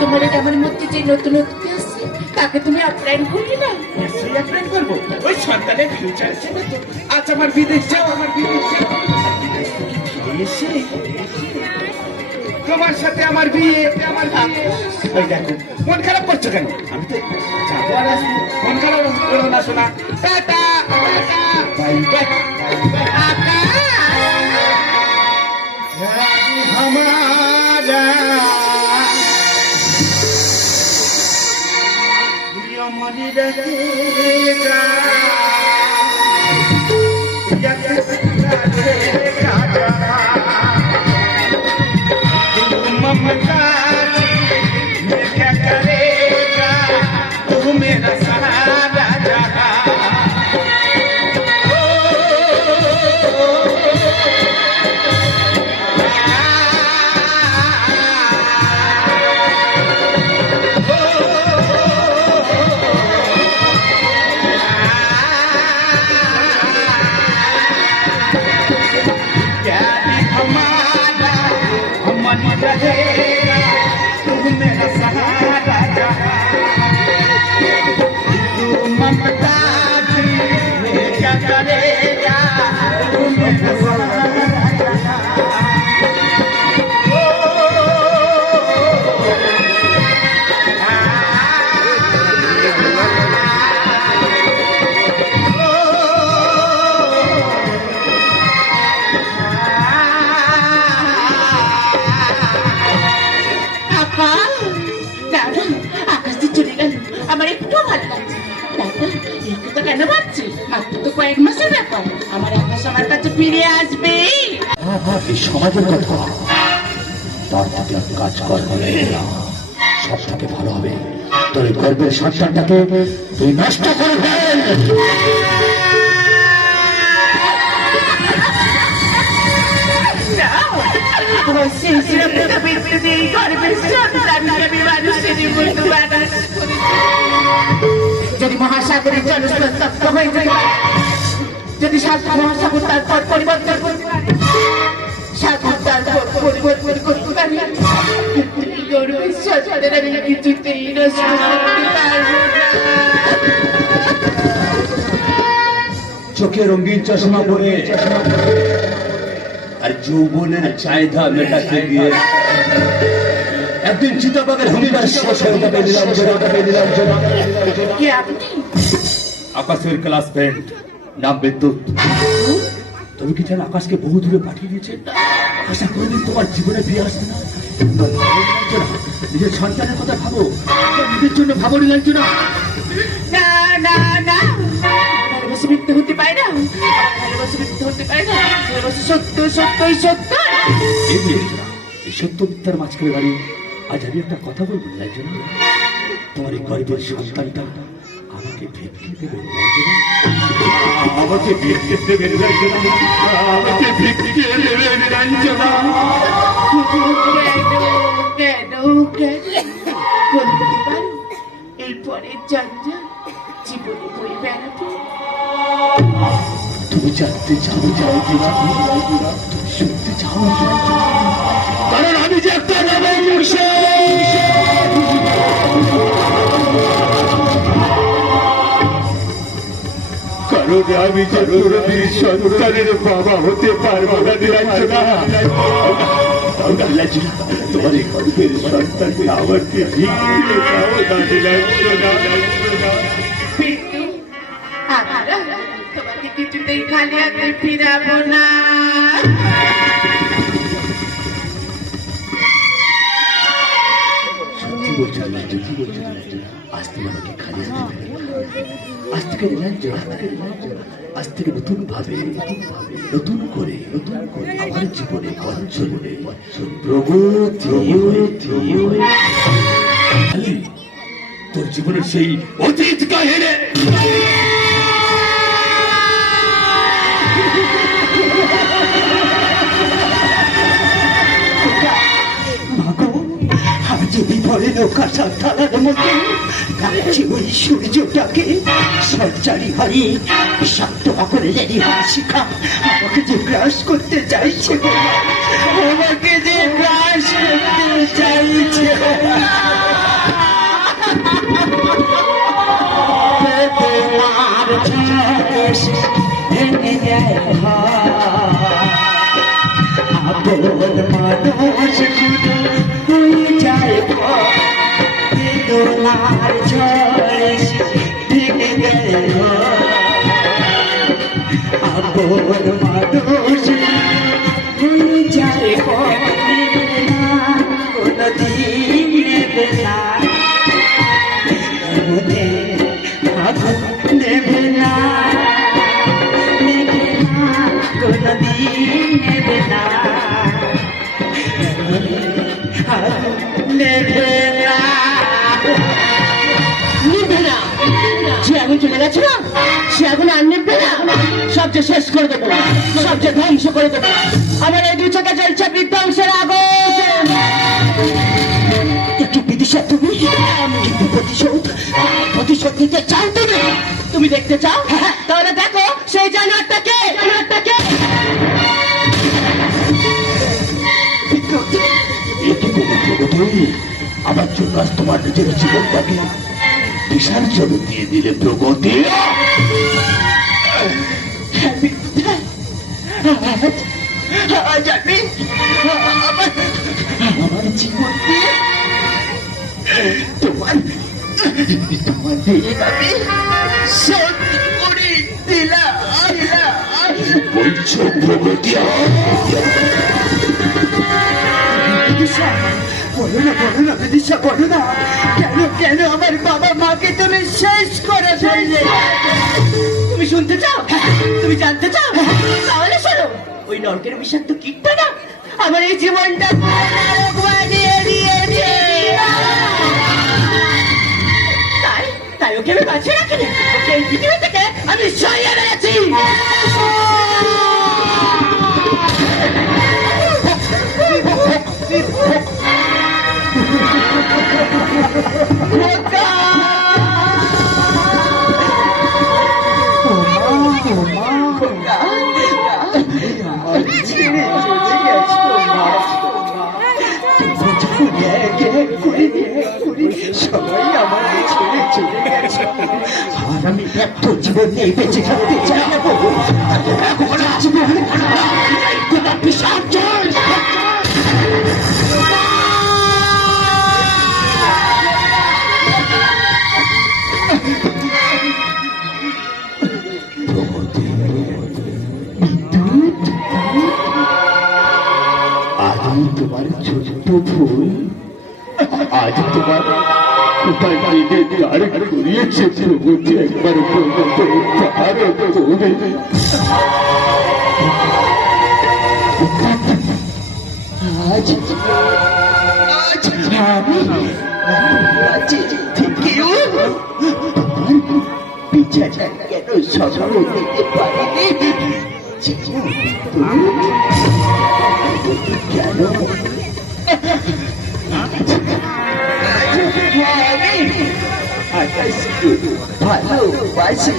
তোমার মধ্যে যে নতুন অতিথি আসছে তাকে তুমি আপ্যায়ন করলে না? করব। ওই আমার তোমার সাথে আমার মন খারাপ করছ কেন? মন খারাপ আমার مدي ڏسي ڪا يادتي ڏاھي ڪا अमन रहेगा কাছে ফিরে আসবে? এই সমাজের কথা। তার থেকে কাজ কর সব থেকে ভালো হবে। তোর গর্বের সন্তানটাকে তুই নষ্ট করে ফেল। যদি মহাসাগরের জলস্তর তপ্ত হয়ে যায় যদি মহাসাগর তারপর পরিবর্তন করতে পারে সাগর তারপর পরিবর্তন করতে পারে চোখে রঙিন চশমা পরে আর যৌবনের চাহিদা মেটাতে গিয়ে একদিন চিতাবাগের হুঙ্কার শেষ হয়ে যাবে নাম বিদ্যুৎ। তুমি কি জানো আকাশকে বহু দূরে পাঠিয়ে দিয়েছে? আকাশ আর কোনোদিন তোমার জীবনে ফিরে আসবে না। নিজের সন্তানের কথা ভাবো। নিজের জন্য ভাবো নীলাঞ্জনা না না না। ভালোবাসা মিথ্যে হতে পারে না। ভালোবাসা মিথ্যে হতে পারে না। ভালোবাসা সত্য সত্যই সত্য। এই নীলাঞ্জনা, এই সত্য মিথ্যার মাঝখানে বাড়ি আজ আমি একটা কথা বলব নীলাঞ্জনা তোমার এই গরিবের সন্তানটা আমাকে নীলাঞ্জনা আমাকে ভেটকে দেবে আমাকে কেন কেন বলতে পারো এরপরের জঞ্জাল জীবনে বই বেড়াবে তুমি জানতে চাও জানতে চাও তুমি শুনতে চাও কারণ আমি কারণ আমি যে কোনদিন সন্তানের বাবা হতে পারব না নীলাঞ্জনা নীলাঞ্জনা, তোমার এই গর্বের সন্তানকে আমাকে ভিক্ষে দাও না নীলাঞ্জনা আমরা তোমাকে কিছুতেই খালি হাতে ফিরাবো না। সত্যি বলছো নীলাঞ্জন কি বলছো নীলাঞ্জন আজ থেকে খালি হাতে ফেলে আজ থেকে নীলাঞ্জন আজ থেকে নতুন ভাবে নতুন করে নতুন করে আমার জীবনে পঞ্চলে প্রগতি প্রগতি তোর জীবনের সেই অতীত কাহিনী। মাগো আমি যে বিফলে নৌকা সান্তালার মতো জীবন সূর্যটাকে সজ্জারি হরি শান্ত অকলেরই হাসিকা আমাকে যে গ্রাস করতে চাইছে আমাকে যে গ্রাস করতে চাইছে তোমার মানুষ হয়ে যায় দোলার ঝড় ভেঙে ঘর। আপন মানুষ হয়ে যায় কোনোদিন নেবে না। আগুন নেবে না নেবে না কোনদিন নেবে না আগুন নেবে না আগুন চলে গেছে না সে আগুন আর নিবে না। সব যে শেষ করে দেবো, সব যে ধ্বংস করে দেবো। আমার এই দু চোখে চলছে বিধ্বংসের আগুন। একটু বিদিশা তুমি কিন্তু প্রতিশোধ প্রতিশোধ নিতে চাও তুমি? তুমি দেখতে চাও? তাহলে দেখো, সেই জানোয়ারটাকে জানোয়ারটাকে আমার জন্য আজ তোমার নিজের জীবনটাকে বিসর্জন দিয়ে দিলে প্রগতি। আজ আমি আমার আমার জীবন দিয়ে তোমার তোমার আমি শোধ করে দিলাম বলছো প্রগতি। বিদিশা না বলো না বিদিশা বলো না কেন কেন আমার বাবা মাকে তুমি শেষ করে ফেললে তুমি শুনতে চাও? তুমি জানতে চাও? তাহলে শোনো, ওই নরকের বিষাক্ত কীটটা না আমার এই জীবনটা বানিয়ে দিয়েছে তাই তাই ওকে আমি বাঁচিয়ে রাখিনি। ওকে এই পৃথিবী থেকে আমি সরিয়ে বেড়েছি সবাই আমাকে ছেড়ে চলে গেছে। আর আমি ব্যর্থ জীবন নিয়ে বেঁচে থাকতে চাই না বাবু জীবন তোমার ছোট্ট ফুল আজ তোমার কোথায় দিনে দাঁড় করিয়েছে প্রগতি একবার প্রগতি পারো তুমি আজ আজ আমি আজ থেকেও পিছাটা কেন সফল দিতে পারিনি কেন আমি আকাশকে ভালোবাসি